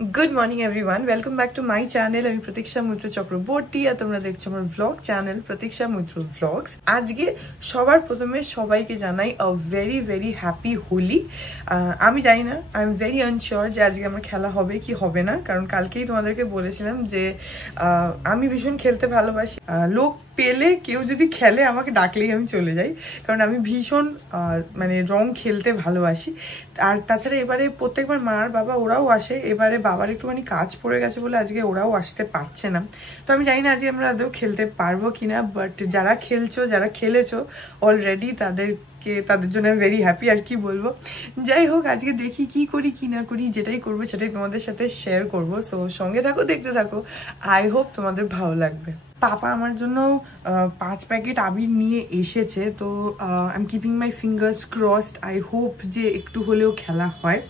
Good morning everyone welcome back to my channel আমি প্রতীক্ষা মৈত্র চক্রবর্তী আর তোমরা দেখছো আমার ব্লগ চ্যানেল প্রতীক্ষা মৈত্র ব্লগস। আজকে সবার প্রথমে সবাইকে জানাই a very very happy Holi. আমি জানি না, আই এম ভেরি আনশিওর যে আজকে আমার খেলা হবে কি হবে না, কারণ কালকেই তোমাদেরকে বলেছিলাম যে আমি ভীষণ খেলতে ভালোবাসি। লোক পেলে কেউ যদি খেলে আমাকে ডাকলেই আমি চলে যাই, কারণ আমি ভীষণ মানে রং খেলতে ভালোবাসি। আর তাছাড়া এবারে প্রত্যেকবার মার বাবা ওরাও আসে, এবারে বাবার একটুখানি কাজ পড়ে গেছে বলে আজকে ওরাও আসতে পারছে না। তো আমি জানি না আজকে আমরা আদৌ খেলতে পারবো কিনা, বাট যারা খেলছো যারা খেলেছো অলরেডি তাদের জন্য ভেরি হ্যাপি। আর কি বলবো, যাই হোক আজকে দেখি কি করি কি না করি, যেটাই করবো সেটাই তোমাদের সাথে শেয়ার করবো। সো সঙ্গে থাকো, দেখতে থাকো, আই হোপ তোমাদের ভালো লাগবে। পাপা আমার জন্য 5 প্যাকেট আবির নিয়ে এসেছে, তো I am keeping my fingers crossed. I hope যে একটু হলেও খেলা হয়,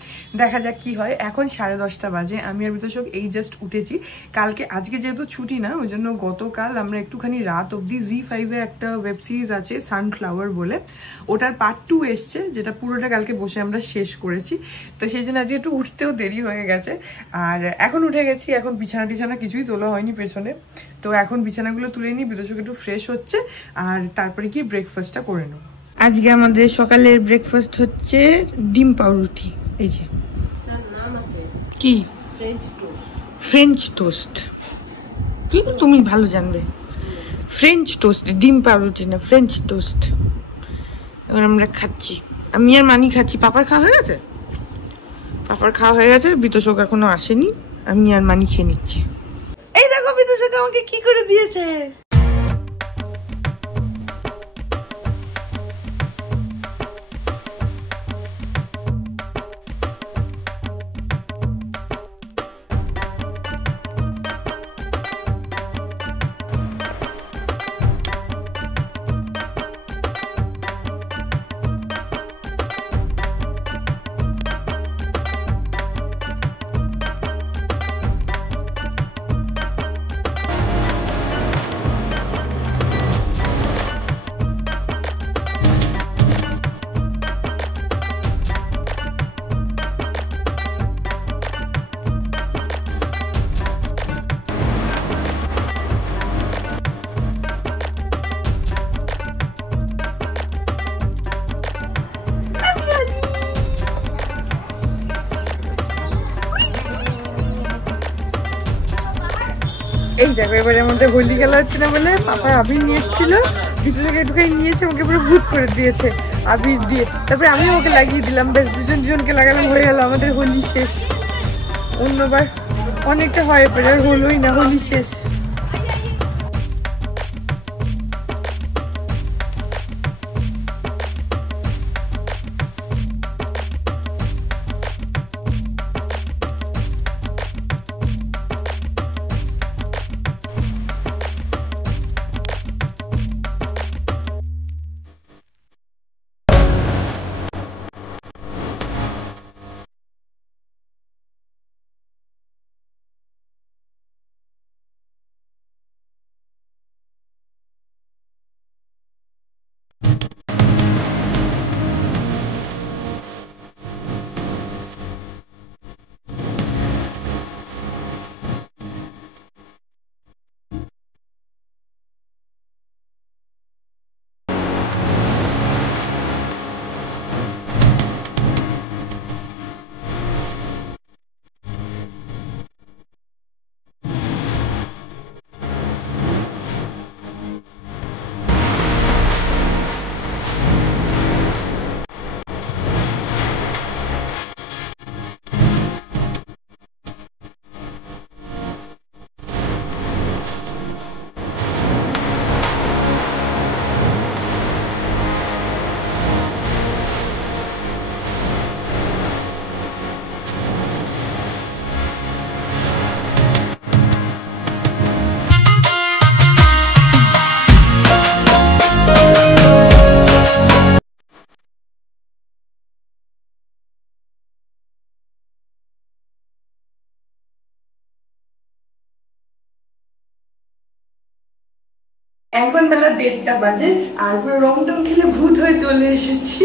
দেখা যাক কি হয়। এখন 10:30 বাজে, আমি আর বিতোষক এই জাস্ট উঠেছি। আজকে যেহেতু ছুটি না, ওই জন্য গতকাল আমরা একটুখানি রাত অব্দি ZEE5-এ একটা ওয়েব সিরিজ আছে সানফ্লাওয়ার বলে, ওটার পার্ট 2 এসছে, যেটা পুরোটা কালকে বসে আমরা শেষ করেছি। তো সেই জন্য আজকে একটু উঠতেও দেরি হয়ে গেছে। আর এখন উঠে গেছি, এখন বিছানা কিছুই তোলা হয়নি পেছনে। তো এখন বিছানাগুলো তুলে নিই, বিতোষক একটু ফ্রেশ হচ্ছে, আর তারপরে কি ব্রেকফাস্টটা করে নেব। আজকে আমাদের সকালের ব্রেকফাস্ট হচ্ছে ডিম পাউরুটি। এই যে কি ফ্রেঞ্চ টোস্ট, কিন্তু তুমি ভালো জানবে। ফ্রেঞ্চ টোস্ট, ডিম পাউরুটি না, ফ্রেঞ্চ টোস্ট। এবার আমরা খাচ্ছি, আমি আর মানি খাচ্ছি। পাপার খাওয়া হয়ে গেছে, বিতোষক এখনো আসেনি, আমি আর মানি খেয়ে নিচ্ছি। এই দেখো বিতোষক আমাকে কি করে দিয়েছে। এই দেখো এবারে আমাদের হোলি খেলা হচ্ছে না বলে পাপা আবির নিয়ে এসেছিল, ভিতরে একটুখানি নিয়েছে, ওকে পুরো ভূত করে দিয়েছে আবির দিয়ে। তারপরে আমি ওকে লাগিয়ে দিলাম, বেশ দুজনকে লাগালাম, হয়ে গেল আমাদের হোলি শেষ। অন্যবার অনেকটা হয়, এবারে আর হলোই না, হোলি শেষ। এখন বেলা 1:30 বাজে, আর পুরো রং টং খেলে ভূত হয়ে চলে এসেছি।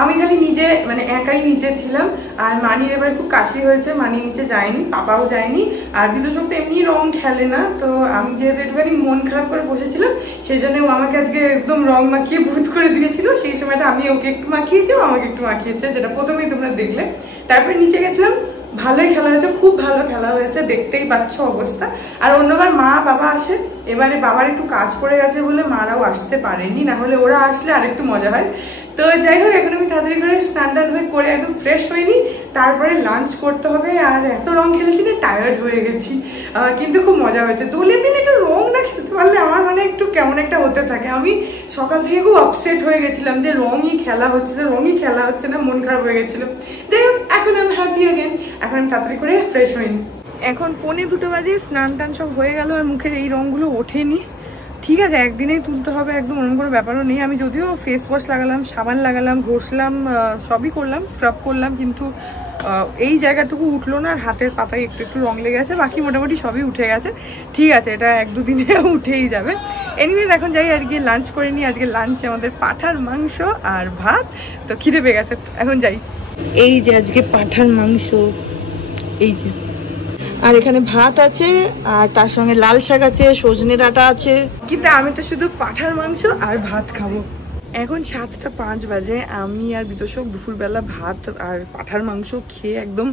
আমি খালি নিজে মানে একাই নিচে ছিলাম, আর মানির এবার খুব কাশি হয়েছে, মানি নিচে যায়নি, পাপাও যায়নি। আর বিদুষক তো এমনি রং খেলে না, তো আমি যেহেতু একটুখানি মন খারাপ করে বসেছিলাম সেই জন্য ও আমাকে আজকে একদম রং মাখিয়ে ভূত করে দিয়েছিল। সেই সময়টা আমি ওকে একটু মাখিয়েছি, ও আমাকে একটু মাখিয়েছে, যেটা প্রথমেই তোমরা দেখলে। তারপরে নিচে গেছিলাম, ভালোই খেলা হয়েছে, খুব ভালো খেলা হয়েছে, দেখতেই পাচ্ছ অবস্থা। আর অন্যবার মা বাবা আসে, এবারে বাবার একটু কাজ পড়ে গেছে বলে মারাও আসতে পারেনি, না হলে ওরা আসলে আরেকটু মজা হয়। তো যাই হোক, এখন আমি তাড়াতাড়ি করে স্নান টান হয়ে করে একদম ফ্রেশ হয়নি, তারপরে লাঞ্চ করতে হবে। আর এত রং খেলেছি না, টায়ার্ড হয়ে গেছি, কিন্তু খুব মজা হয়েছে। দোলের দিন একটু রং না খেলতে পারলে আমার মানে একটু কেমন একটা হতে থাকে। আমি সকাল থেকে খুব আপসেট হয়ে গেছিলাম যে রঙই খেলা হচ্ছে না, রঙই খেলা হচ্ছে না, মন খারাপ হয়ে গেছিল। যাই হোক, এখন আমি হ্যাপি অ্যাগেন। এখন আমি তাড়াতাড়ি করে ফ্রেশ হইনি। এখন 1:45 বাজে, স্নান টান সব হয়ে গেল, আর মুখের এই রঙগুলো ওঠেনি। ঠিক আছে, একদিনেই তুলতে হবে, একদম অন্য কোনো ব্যাপারও নেই। আমি যদিও ফেস ওয়াশ লাগালাম, সাবান লাগালাম, ঘষলাম, সবই করলাম, স্ক্রাব করলাম, কিন্তু এই জায়গাটুকু উঠলো না। আর হাতের পাতায় একটু একটু রং লেগে গেছে, বাকি মোটামুটি সবই উঠে গেছে। ঠিক আছে, এটা 1-2 দিনে উঠেই যাবে। এনিওয়েজ, এখন যাই আর গিয়ে লাঞ্চ করে নিই। আজকে লাঞ্চে আমাদের পাঁঠার মাংস আর ভাত, তো খিদে পেয়ে গেছে, এখন যাই। এই যে আজকে পাঁঠার মাংস, এই যে, আর এখানে ভাত আছে, আর তার সঙ্গে লাল শাক আছে, সজনে ডাঁটা আছে। কিন্তু আমি তো শুধু পাঁঠার মাংস আর ভাত খাবো। এখন 7:05 বাজে, আমি আর বিতোষক দুপুরবেলা ভাত আর পাঁঠার মাংস খেয়ে একদম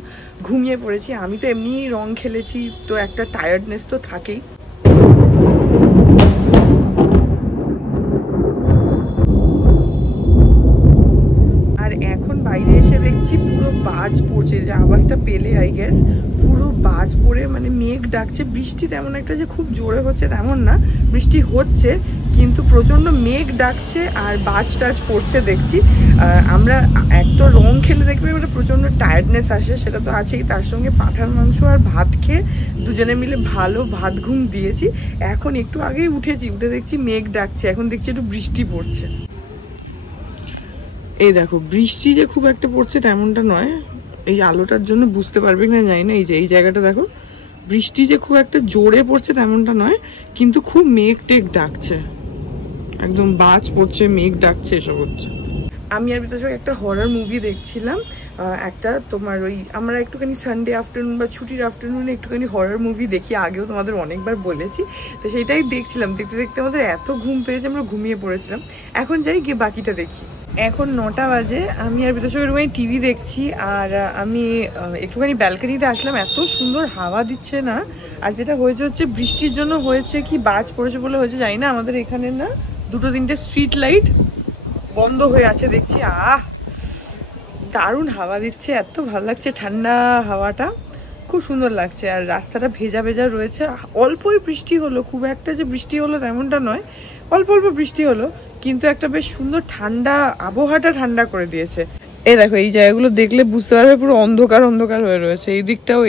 ঘুমিয়ে পড়েছি। আমি তো এমনি রং খেলেছি, তো একটা টায়ার্ডনেস তো থাকেই। আর এখন বাইরে এসে দেখছি পুরো বাজ পড়ছে, যে আওয়াজটা পেলে আই গেস, পুরো বাজ পড়ে মানে মেঘ ডাকছে। বৃষ্টি তেমন একটা যে খুব জোরে হচ্ছে তেমন না, বৃষ্টি হচ্ছে কিন্তু প্রচন্ড মেঘ ডাকছে আর বাজ টাজ পড়ছে দেখছি। আমরা এক তো রং খেলে দেখবে মানে প্রচন্ড টায়ার্ডনেস আসে, সেটা তো আছেই, তার সঙ্গে পাঁঠার মাংস আর ভাত খেয়ে দুজনে মিলে ভালো ভাত ঘুম দিয়েছি। এখন একটু আগেই উঠেছি, উঠে দেখছি মেঘ ডাকছে, এখন দেখছি একটু বৃষ্টি পড়ছে। এই দেখো, বৃষ্টি যে খুব একটা পড়ছে তেমনটা নয়, এই আলোটার জন্য বুঝতে পারবে না জানি না। এই যে এই জায়গাটা দেখো, বৃষ্টি যে খুব একটা জোরে পড়ছে তেমনটা নয়, কিন্তু খুব মেঘ টেঘ ডাকছে, একদম বাজ পড়ছে, মেঘ ডাকছে, এসব হচ্ছে। আমি আর বিতোষক একটা হরর মুভি দেখছিলাম, একটা তোমার ওই আমরা একটুখানি সানডে আফটারনুন বা ছুটির আফটারনুনে একটুখানি হরর মুভি দেখি, আগেও তোমাদের অনেকবার বলেছি। তো সেটাই দেখছিলাম, দেখতে দেখতে আমাদের এত ঘুম পেয়েছে আমরা ঘুমিয়ে পড়েছিলাম। এখন যাই গিয়ে বাকিটা দেখি। এখন 9টা বাজে, আমি আর বিতোষকের রুমে টিভি দেখছি, আর আমি একটুখানি ব্যালকনিতে আসলাম। এত সুন্দর হাওয়া দিচ্ছে না, আর যেটা হয়েছে হচ্ছে বৃষ্টির জন্য হয়েছে কি বাজ পড়েছে বলে হয়েছে জানি না, আমাদের এখানে না 2-3টে স্ট্রিট লাইট বন্ধ হয়ে আছে দেখছি। দারুণ হাওয়া দিচ্ছে, এত ভালো লাগছে, ঠান্ডা হাওয়াটা খুব সুন্দর লাগছে। আর রাস্তাটা ভেজা ভেজা রয়েছে, অল্পই বৃষ্টি হলো, খুব একটা যে বৃষ্টি হলো তেমনটা নয়, অল্প অল্প বৃষ্টি হলো, কিন্তু একটা বেশ সুন্দর ঠান্ডা আবহাওয়াটা ঠান্ডা করে দিয়েছে। এই দেখো, এই জায়গাগুলো দেখলে বুঝতে পারবে পুরো অন্ধকার অন্ধকার হয়ে রয়েছে, এই দিকটাও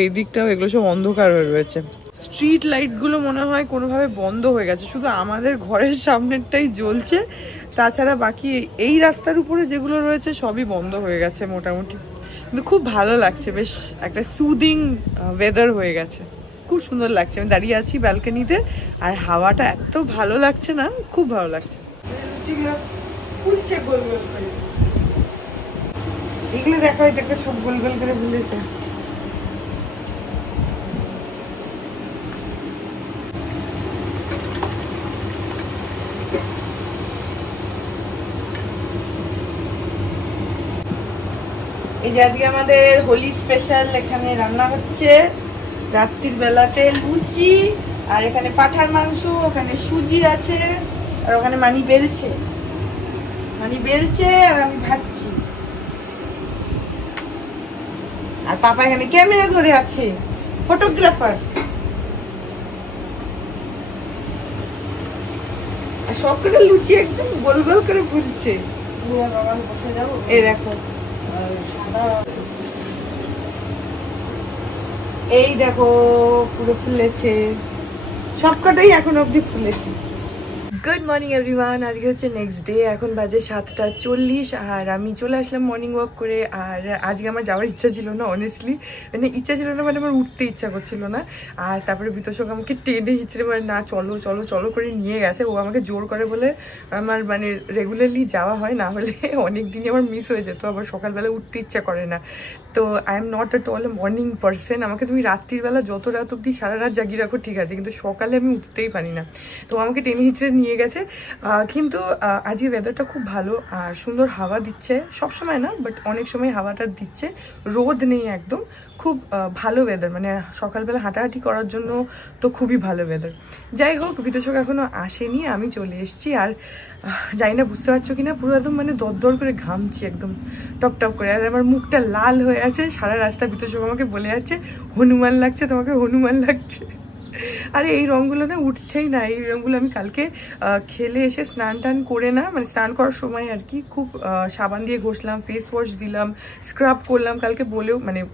এগুলো সব অন্ধকার হয়ে রয়েছে। স্ট্রিট লাইট গুলো মনে হয় কোনোভাবে বন্ধ হয়ে গেছে, শুধু আমাদের ঘরের সামনেরটাই জ্বলছে, তাছাড়া বাকি এই রাস্তার উপরে যেগুলো রয়েছে সবই বন্ধ হয়ে গেছে মোটামুটি। কিন্তু খুব ভালো লাগছে, বেশ একটা সুদিং ওয়েদার হয়ে গেছে, খুব সুন্দর লাগছে। আমি দাঁড়িয়ে আছি ব্যালকনিতে, আর হাওয়াটা এত ভালো লাগছে না, খুব ভালো লাগছে। এগুলো দেখা হয়, দেখবে সব গোল গোল করে ভুলেছে। এই যে আজকে আমাদের হোলি স্পেশাল এখানে রান্না হচ্ছে, রাত্রির বেলাতে লুচি, আর এখানে পাঁঠার মাংস, ওখানে সুজি আছে, আর ওখানে মানি বেলছে, আর আমি ভাজছি, আর পাপা এখানে ক্যামেরা ধরে আছে, ফটোগ্রাফার। আর সবকটা লুচি একদম গোল গোল করে ফুলছে। এই দেখো, এই দেখো পুরো ফুলেছে, সবকটাই এখন অব্দি ফুলেছে। Good morning everyone. আজকে হচ্ছে নেক্সট ডে, এখন বাজে 7:40 আর আমি চলে আসলাম মর্নিং ওয়াক করে। আর আজকে আমার যাওয়ার ইচ্ছা ছিল না, অনেস্টলি মানে ইচ্ছা ছিল না, মানে আমার উঠতে ইচ্ছা করছিল না। আর তারপরে বিতোষক আমাকে টেনে হিচড়ে মানে না চলো চলো চলো করে নিয়ে গেছে। ও আমাকে জোর করে বলে আমার মানে রেগুলারলি যাওয়া হয়, না হলে অনেক দিনই আমার মিস হয়ে যেত, আবার সকালবেলা উঠতে ইচ্ছা করে না। তো I am not at all morning person. আমাকে তুমি রাত্রিবেলা যত রাত অব্দি সারা রাত জাগিয়ে রাখো ঠিক আছে, কিন্তু সকালে আমি উঠতেই পারি না। তো আমাকে টেনে হিচড়ে নিয়ে গেছে। কিন্তু আজকে ওয়েদারটা খুব ভালো আর সুন্দর হাওয়া দিচ্ছে, সবসময় না বাট অনেক সময় হাওয়াটা দিচ্ছে, রোদ নেই একদম, খুব ভালো ওয়েদার, মানে সকালবেলা হাঁটাহাঁটি করার জন্য তো খুবই ভালো ওয়েদার। যাই হোক, বিতোষক এখনো আসেনি, আমি চলে এসেছি। আর জানি না বুঝতে পারছো কিনা, পুরো একদম মানে দরদর করে ঘামছি একদম টপ টপ করে। আর আমার মুখটা লাল হয়ে আছে, সারা রাস্তা বিতোষক আমাকে বলে যাচ্ছে হনুমান লাগছে তোমাকে, হনুমান লাগছে। আরে এই রঙগুলো না উঠছেই না, এই রঙগুলো আমি কালকে খেলে এসে স্নান টান করে না, মানে স্নান করার সময় আর কি, খুব সাবান দিয়ে ঘষলাম, ফেস ওয়াশ দিলাম, স্ক্রাব করলাম কালকে,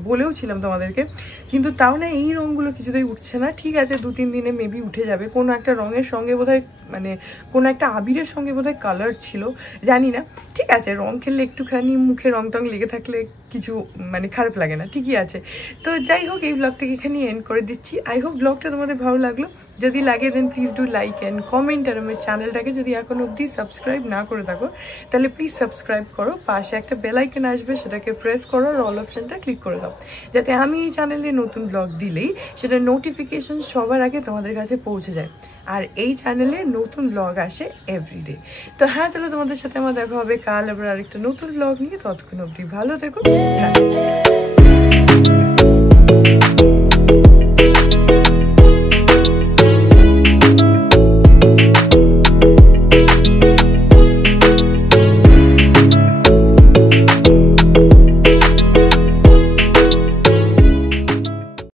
বলেও ছিলাম তোমাদেরকে, কিন্তু তাও না এই রঙগুলো কিছুতেই উঠছে না। ঠিক আছে, 2-3 দিনে মেবি উঠে যাবে। কোনো একটা রঙের সঙ্গে বোধহয় মানে কোনো একটা আবিরের সঙ্গে বোধহয় কালার ছিল, জানি না। ঠিক আছে, রং খেললে একটুখানি মুখে রং টং লেগে থাকলে কিছু মানে খারাপ লাগে না, ঠিকই আছে। তো যাই হোক, এই ব্লগটাকে এখানে এন্ড করে দিচ্ছি। আই হোপ ব্লগটা তোমাদের ভালো লাগলো। যদি লাগে then please do like and comment. আর আমার চ্যানেলটাকে যদি এখন অবধি সাবস্ক্রাইব না করে থাকো তাহলে প্লিজ সাবস্ক্রাইব করো, পাশে একটা বেল আইকন আসবে, সেটাকে প্রেস করো আর অল অপশনটা ক্লিক করে দাও, যাতে আমি এই চ্যানেলে নতুন ব্লগ দিলেই সেটা নোটিফিকেশন সবার আগে তোমাদের কাছে পৌঁছে যায়। আর এই চ্যানেলে নতুন ব্লগ আসে এভরিডে। তো হ্যাঁ, চলো তোমাদের সাথে আমার দেখা হবে কাল আবার আরেকটা নতুন ব্লগ নিয়ে। ততক্ষণ অবধি ভালো থেকো।